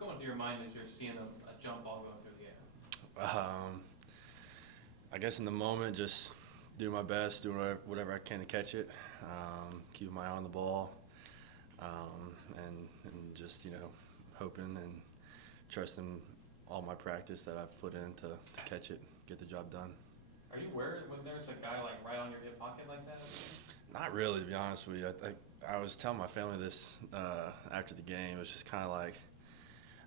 going through your mind as you're seeing a jump ball going through the air? I guess in the moment, just do my best, do whatever I can to catch it, keep my eye on the ball, and just, hoping and trusting all my practice that I've put in to catch it, get the job done. Are you worried when there's a guy like right on your hip pocket like that? Not really, to be honest with you. I was telling my family this after the game. It was just kind of like,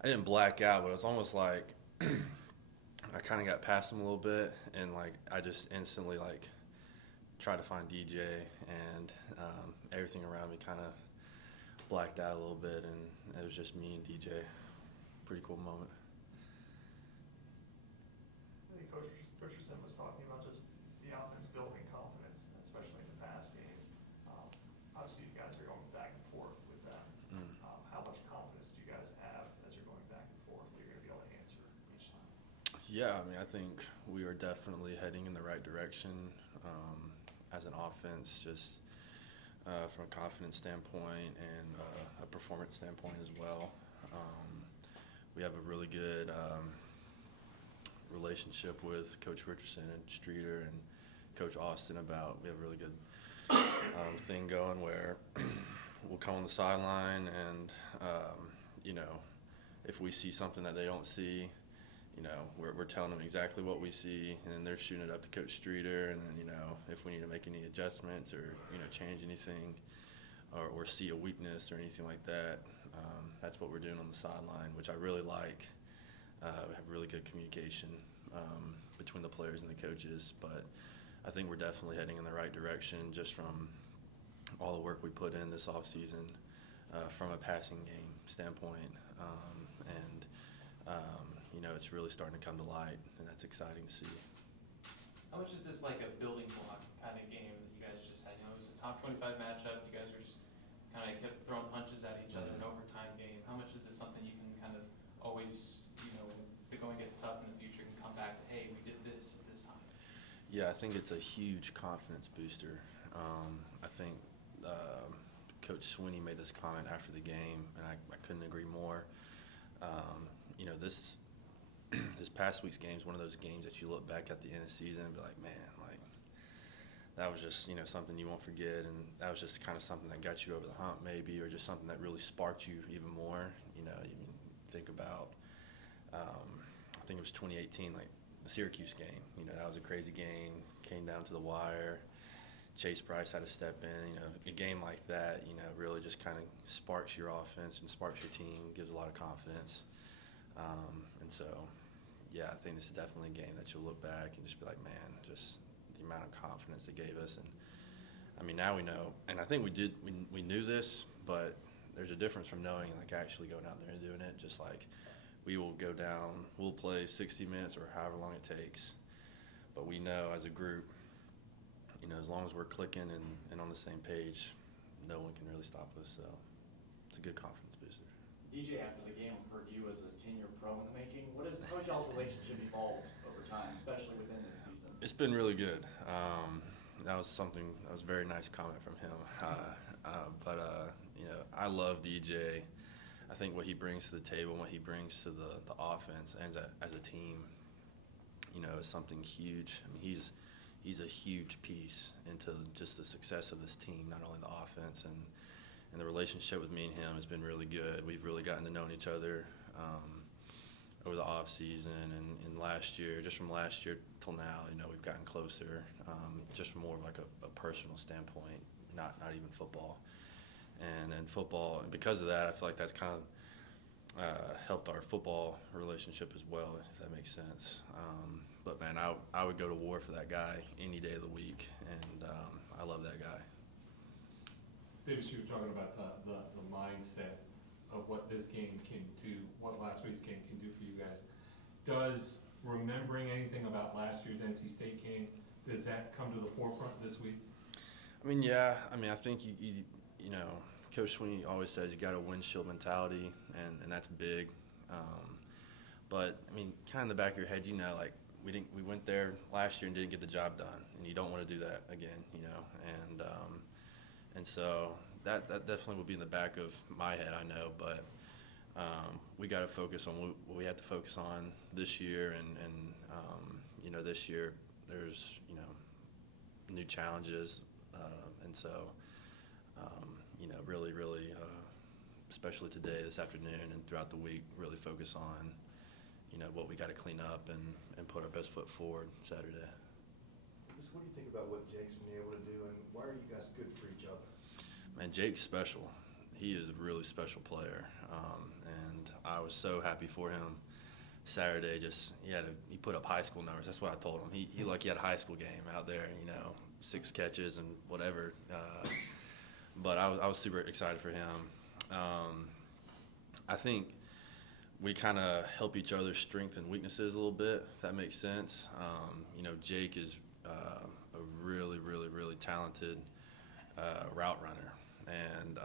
I didn't black out, but it was almost like I kind of got past him a little bit, and I just instantly tried to find DJ, and everything around me kind of blacked out a little bit, and it was just me and DJ. Pretty cool moment. I think Coach Grisham was talking about just the offense building confidence, especially in the pass game. Obviously, you guys are going back and forth with them. How much confidence do you guys have as you're going back and forth that you're going to be able to answer each time? Yeah, I think we are definitely heading in the right direction as an offense, just from a confidence standpoint and a performance standpoint as well. We have a really good relationship with Coach Richardson and Streeter and Coach Austin we have a really good thing going where we'll come on the sideline and, if we see something that they don't see, we're telling them exactly what we see, and then they're shooting it up to Coach Streeter, and then, if we need to make any adjustments or, change anything or see a weakness or anything like that, that's what we're doing on the sideline, which I really like. We have really good communication between the players and the coaches, but I think we're definitely heading in the right direction just from all the work we put in this offseason from a passing game standpoint. It's really starting to come to light, and that's exciting to see. How much is this like a building block kind of game that you guys just had? It was a top 25 matchup. You guys were just kind of kept throwing punches at each other in an overtime game. How much is this something you can kind of always, when the going gets tough in the future, can come back to, hey, we did this at this time? Yeah, I think it's a huge confidence booster. I think Coach Sweeney made this comment after the game, and I couldn't agree more. This past week's game is one of those games that you look back at the end of the season and be like, man, that was just, something you won't forget, and that was just kind of something that got you over the hump maybe, or just something that really sparked you even more. You think about, I think it was 2018, the Syracuse game. That was a crazy game, came down to the wire. Chase Bryce had to step in. A game like that, really just kind of sparks your offense and sparks your team, gives a lot of confidence. And so, yeah, I think this is definitely a game that you'll look back and just be like, man, just the amount of confidence it gave us. And now we know, and I think we knew this, but there's a difference from knowing and actually going out there and doing it. Just we will go down, we'll play 60 minutes or however long it takes, but we know as a group, as long as we're clicking and on the same page, no one can really stop us. So it's a good confidence booster. DJ, after the game, referred to you as a 10-year pro in the making. How has y'all's relationship evolved over time, especially within this season? It's been really good. That was a very nice comment from him. But I love DJ. I think what he brings to the table and what he brings to the offense and as a team, is something huge. He's a huge piece into just the success of this team, not only the offense, and the relationship with me and him has been really good. We've really gotten to know each other over the off season and last year, just from last year till now, we've gotten closer, just from more of a personal standpoint, not even football. And football, and because of that, I feel like that's kind of helped our football relationship as well, if that makes sense. But man, I would go to war for that guy any day of the week, and I love that guy. Davis, you were talking about the mindset of what this game can do, what last week's game can do for you guys. Does remembering anything about last year's NC State game, does that come to the forefront this week? Yeah. I think you Coach Sweeney always says you got a windshield mentality, and that's big. But kind of in the back of your head, we went there last year and didn't get the job done, and you don't want to do that again, and so that definitely will be in the back of my head, I know. But we got to focus on what we have to focus on this year, and this year there's new challenges, and so really especially today, this afternoon, and throughout the week, really focus on what we got to clean up and put our best foot forward Saturday. What do you think about what Jake's been able to do, and why are you guys good for each other? Man, Jake's special. He is a really special player, and I was so happy for him Saturday. He put up high school numbers. That's what I told him. He like he had a high school game out there, 6 catches and whatever. But I was super excited for him. I think we kind of help each other's strengths and weaknesses a little bit, if that makes sense. Jake is a really, really, really talented route runner, and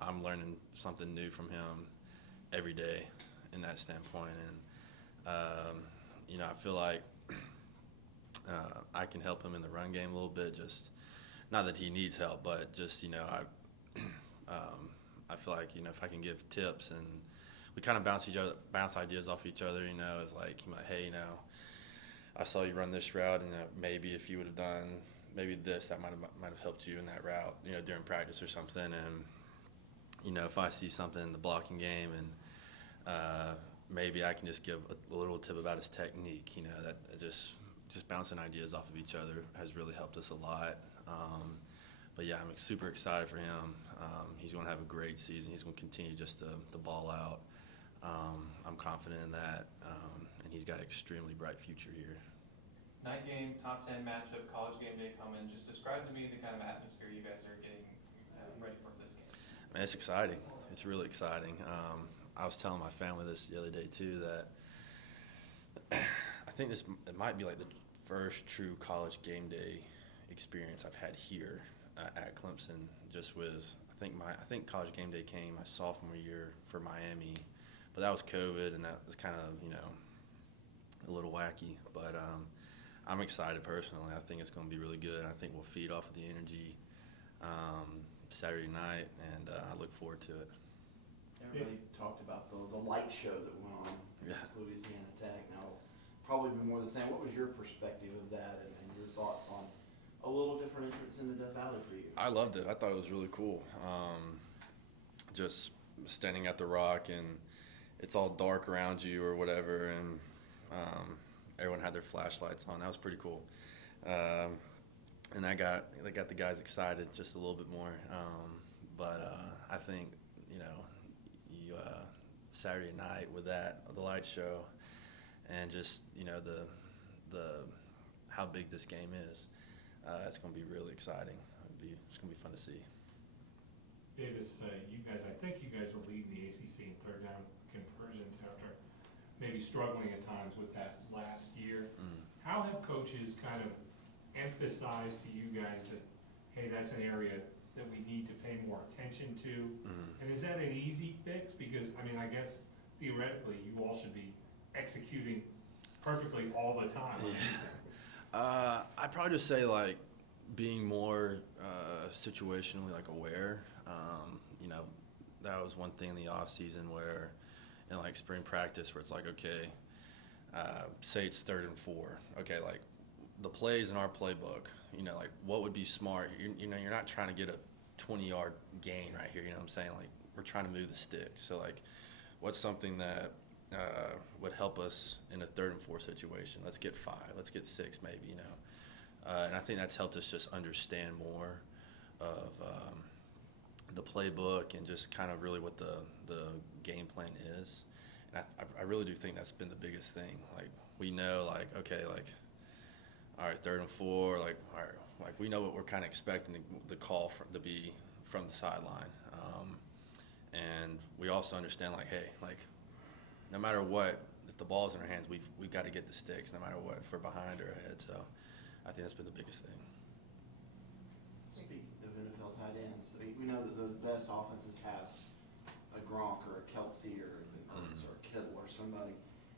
I'm learning something new from him every day in that standpoint, and I feel like I can help him in the run game a little bit. Just not that he needs help, but just I feel like if I can give tips, and we kind of bounce ideas off each other. It's like hey, I saw you run this route, and maybe if you would have done maybe this, that might have helped you in that route, during practice or something. And if I see something in the blocking game, and maybe I can just give a little tip about his technique. That just bouncing ideas off of each other has really helped us a lot. But yeah, I'm super excited for him. He's going to have a great season. He's going to continue just to ball out. I'm confident in that, and he's got an extremely bright future here. Night game, top 10 matchup, College Gameday coming. Just describe to me the kind of atmosphere you guys are getting ready for this game. Man, it's exciting. It's really exciting. I was telling my family this the other day too, that I think it might be like the first true College Gameday experience I've had here at Clemson. Just with I think College Gameday came my sophomore year for Miami, but that was COVID, and that was kind of a little wacky. But I'm excited personally. I think it's going to be really good. I think we'll feed off of the energy Saturday night, and I look forward to it. Everybody talked about the light show that went on against Yeah. Louisiana Tech. Now, probably be more the same. What was your perspective of that, and your thoughts on a little different entrance into Death Valley for you? I loved it. I thought it was really cool. Just standing at the rock, and it's all dark around you or whatever, and everyone had their flashlights on. That was pretty cool. And they got the guys excited just a little bit more. But I think you Saturday night with the light show, and just the how big this game is, it's going to be really exciting. It's going to be fun to see. Davis, I think you guys are leading the ACC in third down conversions after maybe struggling at times with that last year. How have coaches kind of emphasized to you guys that, hey, that's an area that we need to pay more attention to? And is that an easy fix? Because, I guess theoretically you all should be executing perfectly all the time. Yeah. I'd probably just say being more situationally aware. That was one thing in the off season where in spring practice where it's okay, say it's 3rd and 4. Okay, the plays in our playbook, what would be smart? You're not trying to get a 20-yard gain right here. I'm saying? We're trying to move the stick. So what's something that would help us in a 3rd and 4 situation? Let's get 5. Let's get 6 maybe. And I think that's helped us just understand more of the playbook and just kind of really what the game plan is. And I really do think that's been the biggest thing. We know, okay, all right, 3rd and 4, all right, we know what we're kind of expecting the call to be from the sideline. And we also understand, hey, no matter what, if the ball's in our hands, we've got to get the sticks, no matter what, if we're behind or ahead. So I think that's been the biggest thing. Speaking of NFL tight ends, we know that the best offenses have a Gronk or a Kelsey or a Ertz or a Kittle or somebody.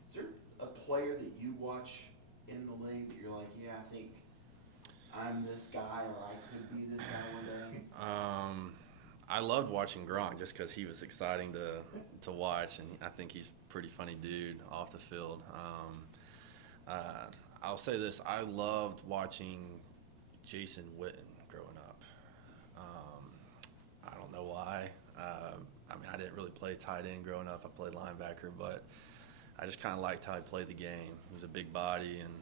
Is there a player that you watch in the league that you're yeah, I think I'm this guy, or I could be this guy one day? I loved watching Gronk just because he was exciting to watch, and I think he's a pretty funny dude off the field. I'll say this: I loved watching Jason Witten growing up. I don't know why. I mean, I didn't really play tight end growing up. I played linebacker, but I just kind of liked how he played the game. He was a big body and,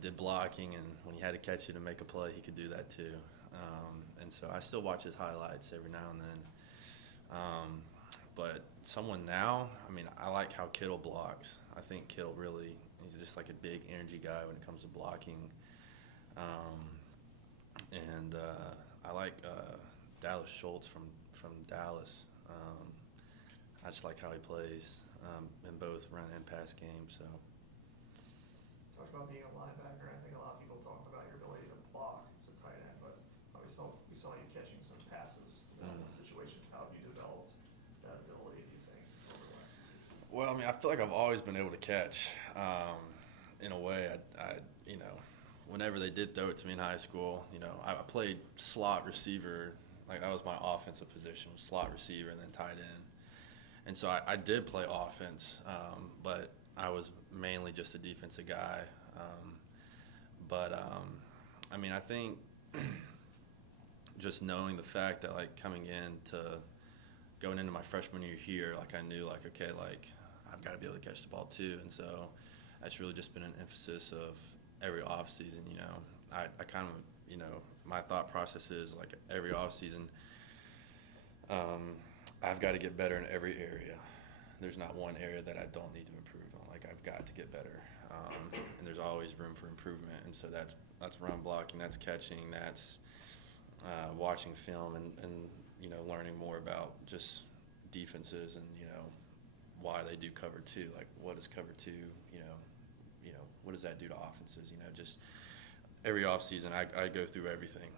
did blocking, and when he had to catch you to make a play, he could do that too. And so I still watch his highlights every now and then. But someone now, I mean, I like how Kittle blocks. I think Kittle really, he's just like a big energy guy when it comes to blocking. I like Dallas Schultz from Dallas. I just like how he plays in both run and pass games. So. Talk about being a linebacker. I think a lot of people talk about your ability to block as a tight end, but we saw you catching some passes in situations. How have you developed that ability, do you think, over the last few years? Well, I mean, I feel like I've always been able to catch. In a way, whenever they did throw it to me in high school, I played slot receiver. Like, that was my offensive position, was slot receiver and then tight end. And so I did play offense, but I was mainly just a defensive guy. I mean, I think just knowing the fact that, like, going into my freshman year here, like, I knew, like, okay, like, I've got to be able to catch the ball too. And so that's really just been an emphasis of every offseason. I kind of, my thought process is, like, every offseason, I've got to get better in every area. There's not one area that I don't need to improve on. Like, I've got to get better, and there's always room for improvement. And so that's run blocking, that's catching, that's watching film, and learning more about just defenses and why they do cover two. Like, what is cover two? What does that do to offenses? Just every offseason, I go through everything,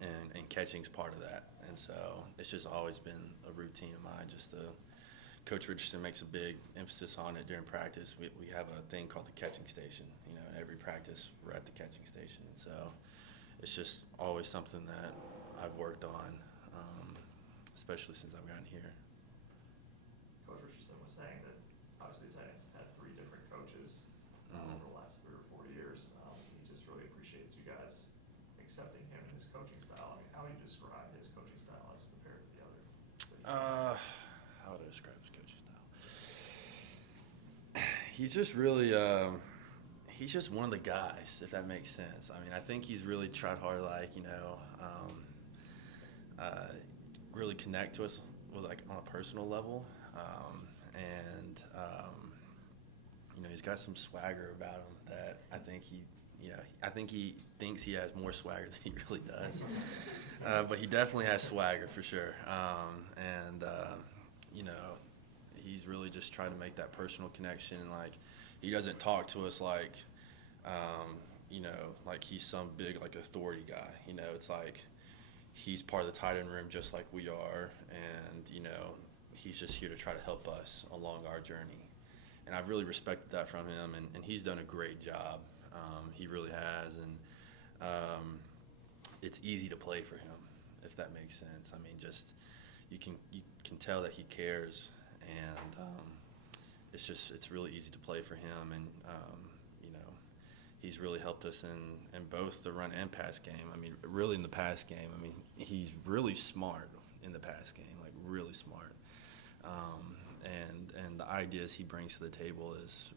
and catching's part of that. And so it's just always been a routine of mine. Coach Richardson makes a big emphasis on it during practice. We have a thing called the catching station. In every practice, we're at the catching station. And so it's just always something that I've worked on, especially since I've gotten here. Coach Grisham was saying that obviously the Titans have had 3 different coaches over the last 3 or 4 years. He just really appreciates you guys accepting him and his coaching style. I mean, how would you describe his coaching style as compared to the other? How would I describe his coaching style? He's just really, he's just one of the guys, if that makes sense. I mean, I think he's really tried hard, like, really connect to us with, like, on a personal level. He's got some swagger about him that I think he thinks he has more swagger than he really does. But he definitely has swagger for sure. He's really just trying to make that personal connection. Like, he doesn't talk to us like, like he's some big, like, authority guy. It's like he's part of the tight end room just like we are, and he's just here to try to help us along our journey. And I've really respected that from him, and he's done a great job. He really has, and it's easy to play for him, if that makes sense. I mean, just you can tell that he cares, and it's really easy to play for him. And he's really helped us in both the run and pass game. I mean, really in the pass game. I mean, he's really smart in the pass game, like really smart. And the ideas he brings to the table is,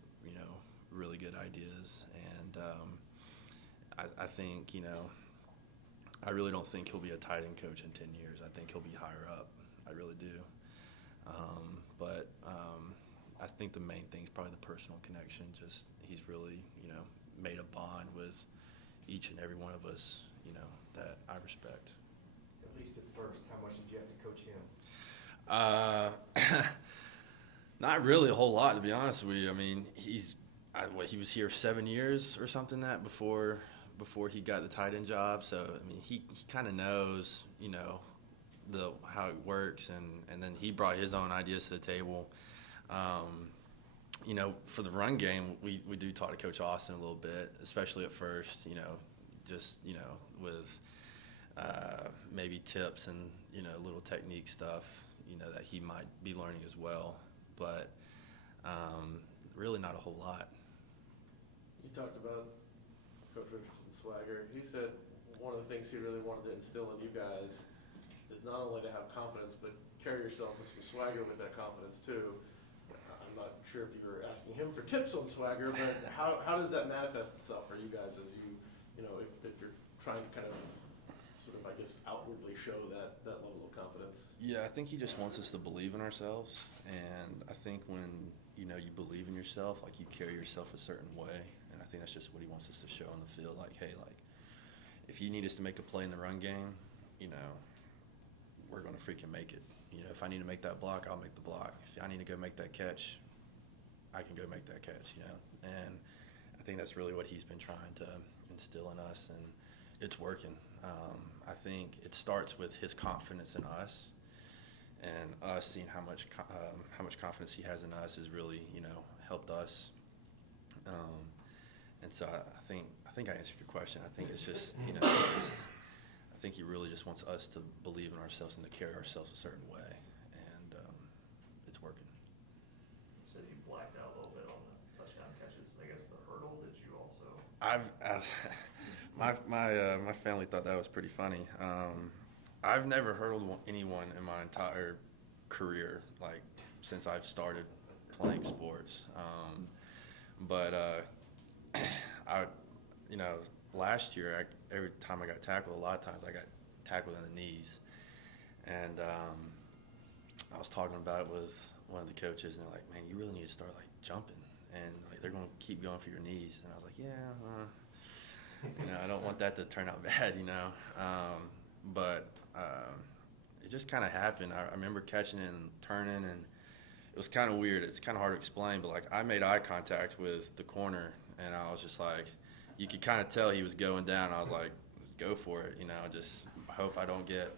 really good ideas. And I think, I really don't think he'll be a tight end coach in 10 years. I think he'll be higher up. I really do. But I think the main thing is probably the personal connection. Just he's really, made a bond with each and every one of us, that I respect. At least at first, how much did you have to coach him? Not really a whole lot, to be honest with you. I mean, he was here 7 years or something before he got the tight end job. So I mean, he kind of knows, how it works, and then he brought his own ideas to the table. For the run game, we do talk to Coach Austin a little bit, especially at first. With maybe tips and, little technique stuff, that he might be learning as well. But really not a whole lot. You talked about Coach Richardson's swagger. He said one of the things he really wanted to instill in you guys is not only to have confidence, but carry yourself with some swagger with that confidence too. I'm not sure if you were asking him for tips on swagger, but how does that manifest itself for you guys as if you're trying to kind of sort of, I guess, outwardly show that level of confidence? Yeah, I think he just wants us to believe in ourselves, and I think when you believe in yourself, like, you carry yourself a certain way, and I think that's just what he wants us to show on the field. Like, hey, like, if you need us to make a play in the run game, we're going to freaking make it. If I need to make that block, I'll make the block. If I need to go make that catch, I can go make that catch. And I think that's really what he's been trying to instill in us, and it's working. I think it starts with his confidence in us, and us seeing how much confidence he has in us has really, helped us. And so I think I answered your question. I think it's just, I think he really just wants us to believe in ourselves and to carry ourselves a certain way, and it's working. You said you blacked out a little bit on the touchdown catches. I guess the hurdle, did you also? My family thought that was pretty funny. I've never hurdled anyone in my entire career, like, since I've started playing sports. But last year, every time I got tackled, a lot of times I got tackled in the knees. And I was talking about it with one of the coaches, and they're like, man, you really need to start, like, jumping. And, like, they're going to keep going for your knees. And I was like, yeah, I don't want that to turn out bad, But it just kind of happened. I remember catching it and turning, and it was kind of weird. It's kind of hard to explain, but, like, I made eye contact with the corner, and I was just like, you could kind of tell he was going down. I was like, go for it, just hope I don't get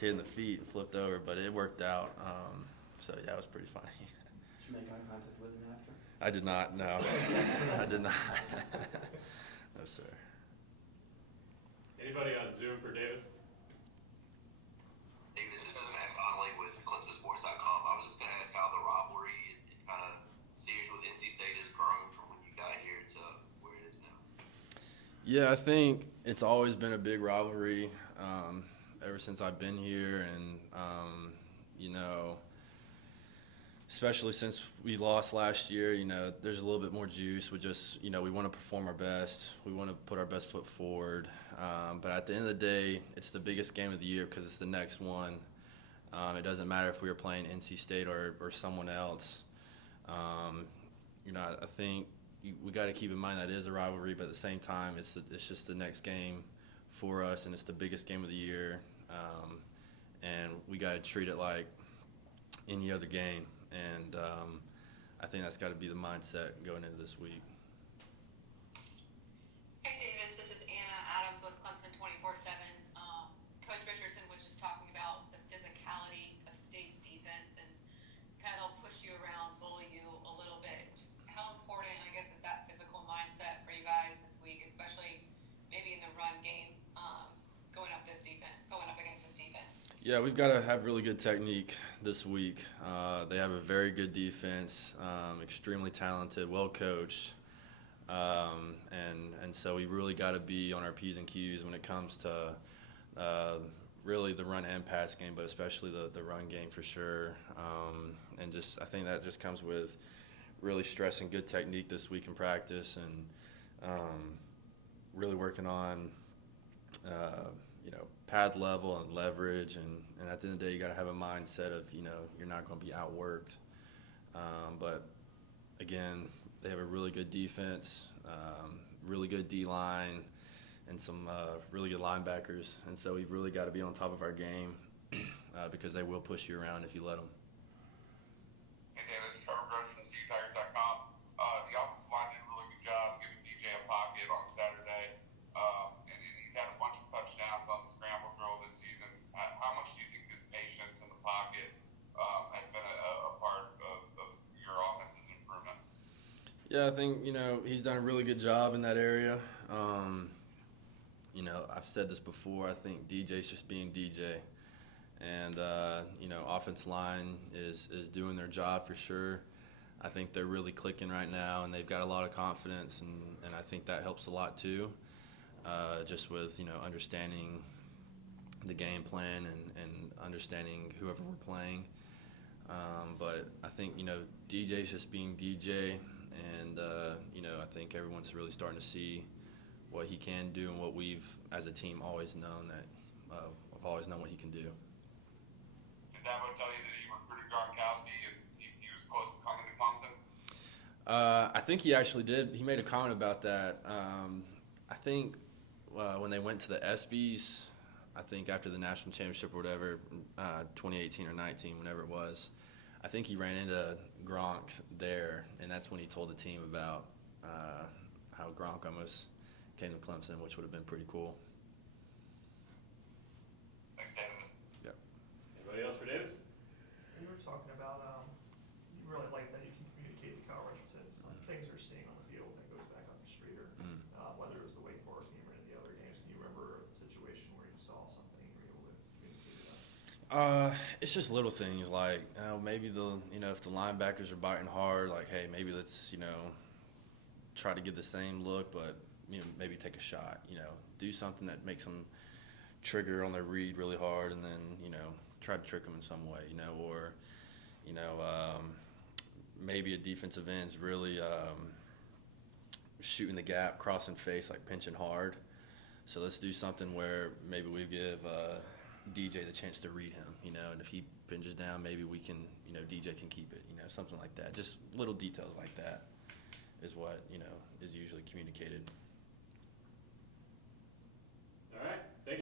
hit in the feet and flipped over, but it worked out. So, yeah, it was pretty funny. Did you make eye contact with him after? I did not, no. I did not. No, sir. Anybody on Zoom for Davis? Davis, this is Matt Conley with ClemsonSports.com. I was just going to ask how the rivalry and kind of series with NC State has grown from when you got here to where it is now. Yeah, I think it's always been a big rivalry ever since I've been here, and especially since we lost last year, there's a little bit more juice. We just, we want to perform our best. We want to put our best foot forward. But at the end of the day, it's the biggest game of the year because it's the next one. It doesn't matter if we were playing NC State or someone else. I think we got to keep in mind that it is a rivalry, but at the same time, it's just the next game for us, and it's the biggest game of the year. And we got to treat it like any other game. And I think that's got to be the mindset going into this week. Hey Davis, this is Anna Adams with Clemson 24/7. Coach Richardson was just talking about the physicality of State's defense and kind of push you around, bully you a little bit. Just how important, I guess, is that physical mindset for you guys this week, especially maybe in the run game, going up against this defense? Yeah, we've got to have really good technique this week. They have a very good defense, extremely talented, well coached, and so we really got to be on our P's and Q's when it comes to really the run and pass game, but especially the run game for sure. And just I think that just comes with really stressing good technique this week in practice, and really working on pad level and leverage, and at the end of the day, you got to have a mindset of, you're not going to be outworked. But again, they have a really good defense, really good D-line, and some really good linebackers. And so we've really got to be on top of our game because they will push you around if you let them. Hey Davis, Trevor Gross from CUTigers.com. The offensive line did a really good job giving DJ a pocket on Saturday. And he's had a bunch of touchdowns on the scramble drill this season. How much do you think his patience in the pocket has been a part of your offense's improvement? Yeah, I think, he's done a really good job in that area. you know, I've said this before, I think DJ's just being DJ. And, you know, offense line is doing their job for sure. I think they're really clicking right now, and they've got a lot of confidence, and I think that helps a lot too, just with, you know, understanding the game plan and understanding whoever we're playing. But I think, you know, DJ's just being DJ, and, you know, I think everyone's really starting to see what he can do and what we've, as a team, always known that I've always known what he can do. Did Dabo tell you that he recruited Gronkowski and he was close to coming to Clemson? I think he actually did. He made a comment about that. I think when they went to the ESPYs, I think after the national championship or whatever, 2018 or 19, whenever it was, I think he ran into Gronk there, and that's when he told the team about how Gronk almost came to Clemson, which would have been pretty cool. Thanks, Davis. Yep. Anybody else for Davis? You were talking about, you really like that you can communicate with Kyle Richardson, things you're seeing on the field that goes back up the street, or whether it was the Wake Forest game or any of the other games. Can you remember a situation where you saw something and you were able to communicate that? It's just little things like maybe if the linebackers are biting hard, like, hey, maybe let's, you know, try to give the same look, but, you know, maybe take a shot, you know, do something that makes them trigger on their read really hard, and then, you know, try to trick them in some way, you know, or, you know, maybe a defensive end's really shooting the gap, crossing face, like pinching hard. So let's do something where maybe we give DJ the chance to read him, you know, and if he pinches down, maybe we can, you know, DJ can keep it, you know, something like that. Just little details like that is what, you know, is usually communicated. All right.